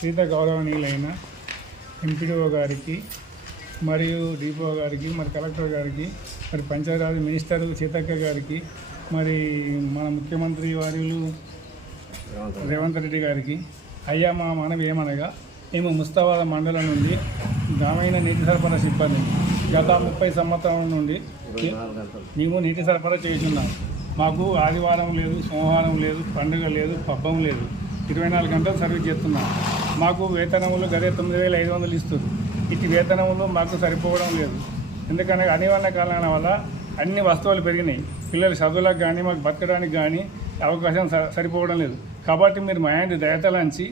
సీత గౌరవనీయులైన ఎంపీడీఓ గారికి మరియు డిపో గారికి, మరి కలెక్టర్ గారికి, మరి పంచాయతీరాజ్ మినిస్టర్ సీతక్క గారికి, మరి మన ముఖ్యమంత్రి వారిలు రేవంత్ రెడ్డి గారికి అయ్యా మా మనవి ఏమనగా, మేము ముస్తాబాద్ మండలం నుండి గ్రామీణ నీటి సరఫరా సిబ్బంది గత 30 సంవత్సరాల నుండి మేము నీటి సరఫరా చేస్తున్నాం. మాకు ఆదివారం లేదు, సోమవారం లేదు, పండుగ లేదు, పబ్బం లేదు, 24 గంటలు సర్వీస్ చేస్తున్నాం. మాకు వేతనములు గదే 9,500 ఇస్తుంది. ఇటు వేతనములు మాకు సరిపోవడం లేదు. ఎందుకంటే అనివార్య కారణాల వల్ల అన్ని వస్తువులు పెరిగినాయి. పిల్లల చదువులకు కానీ మాకు బతకడానికి కానీ అవకాశం సరిపోవడం లేదు. కాబట్టి మీరు మా యాంటీ దయతలంచి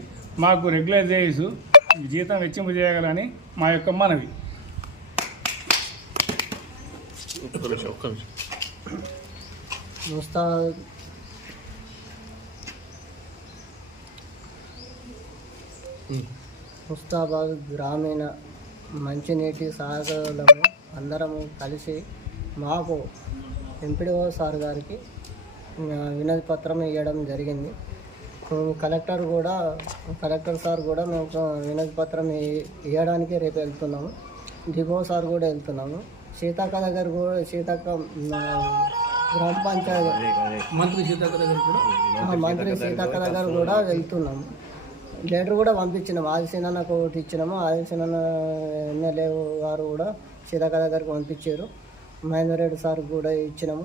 మాకు రెగ్యులర్ చేసి జీతం వెచ్చింపు చేయగలని మా యొక్క మనవి. ముస్తాబాద్ గ్రామీణ మంచినీటి సహకారులము అందరము కలిసి మాకు ఎంపీడీఓ సార్ గారికి వినతి పత్రం ఇవ్వడం జరిగింది. కలెక్టర్ సార్ కూడా మేము వినతి పత్రం ఇవ్వడానికి రేపు వెళ్తున్నాము. డిపో సార్ కూడా వెళ్తున్నాము. సీతక్క దగ్గర కూడా గ్రామ పంచాయతీ మంత్రి సీతక్క దగ్గర కూడా వెళ్తున్నాము. లెటర్ కూడా పంపించినాము. ఆదిశీనన్నకు ఒకటి ఇచ్చినాము. ఆదిశీనన్న ఎమ్మెల్యే గారు కూడా సీతక్క దగ్గరికి పంపించారు. మహేందర్ రెడ్డి సార్ కూడా ఇచ్చినాము.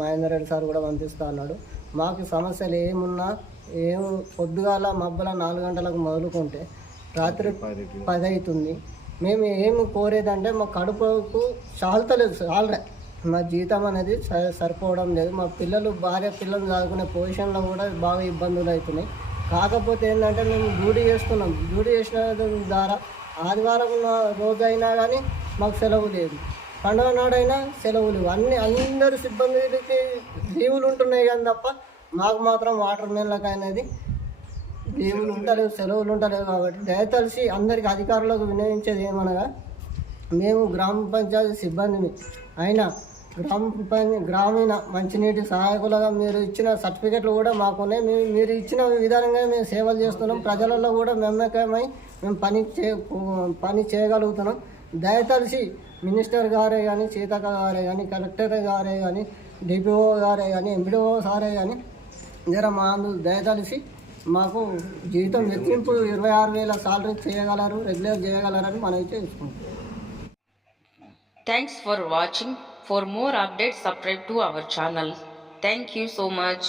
మహేందర్ రెడ్డి సార్ కూడా పంపిస్తా అన్నాడు. మాకు సమస్యలు ఏమున్నా పొద్దుగాల మబ్బల 4 గంటలకు మొదలుకుంటే రాత్రి 10 అవుతుంది. మేము ఏమి కోరేదంటే మా కడుపుకు చాలతలేదు, చాలరే. మా జీతం అనేది సరిపోవడం లేదు. మా భార్య పిల్లలు చదువుకునే పొజిషన్లో కూడా బాగా ఇబ్బందులు అవుతున్నాయి. కాకపోతే ఏంటంటే మేము డ్యూటీ చేస్తున్నాం. డ్యూటీ చేసిన ద్వారా ఆదివారం రోజు అయినా కానీ మాకు సెలవు లేదు, పండుగ నాడైనా సెలవులు. అందరి సిబ్బందికి లీవులు ఉంటున్నాయి కానీ తప్ప మాకు మాత్రం వాటర్ మెన్లకు అనేది లీవులు ఉండలేవు, సెలవులు ఉండలేవు. కాబట్టి దయతలిసి అందరికి అధికారులకు వినియోగించేది ఏమనగా, మేము గ్రామ పంచాయతీ సిబ్బందిని అయినా గ్రామీణ మంచినీటి సహాయకులుగా మీరు ఇచ్చిన సర్టిఫికెట్లు కూడా మాకున్నాయి. మీరు ఇచ్చిన విధానంగా మేము సేవలు చేస్తున్నాం. ప్రజలలో కూడా మమేకమై మేము పని చేయగలుగుతున్నాం. దయతలిసి మినిస్టర్ గారే కానీ, సీతక్క గారే కానీ, కలెక్టర్ గారే కానీ, డిపిఓ గారే కానీ, ఎంపీడీఓ సారే కానీ జర మా దయతలిసి మాకు జీతం వెచ్చింపు 26,000 సాలరీ చేయగలరు, రెగ్యులర్ చేయగలరని మనం చేసుకుంటాం. Thanks for watching. For more updates, subscribe to our channel. Thank you so much.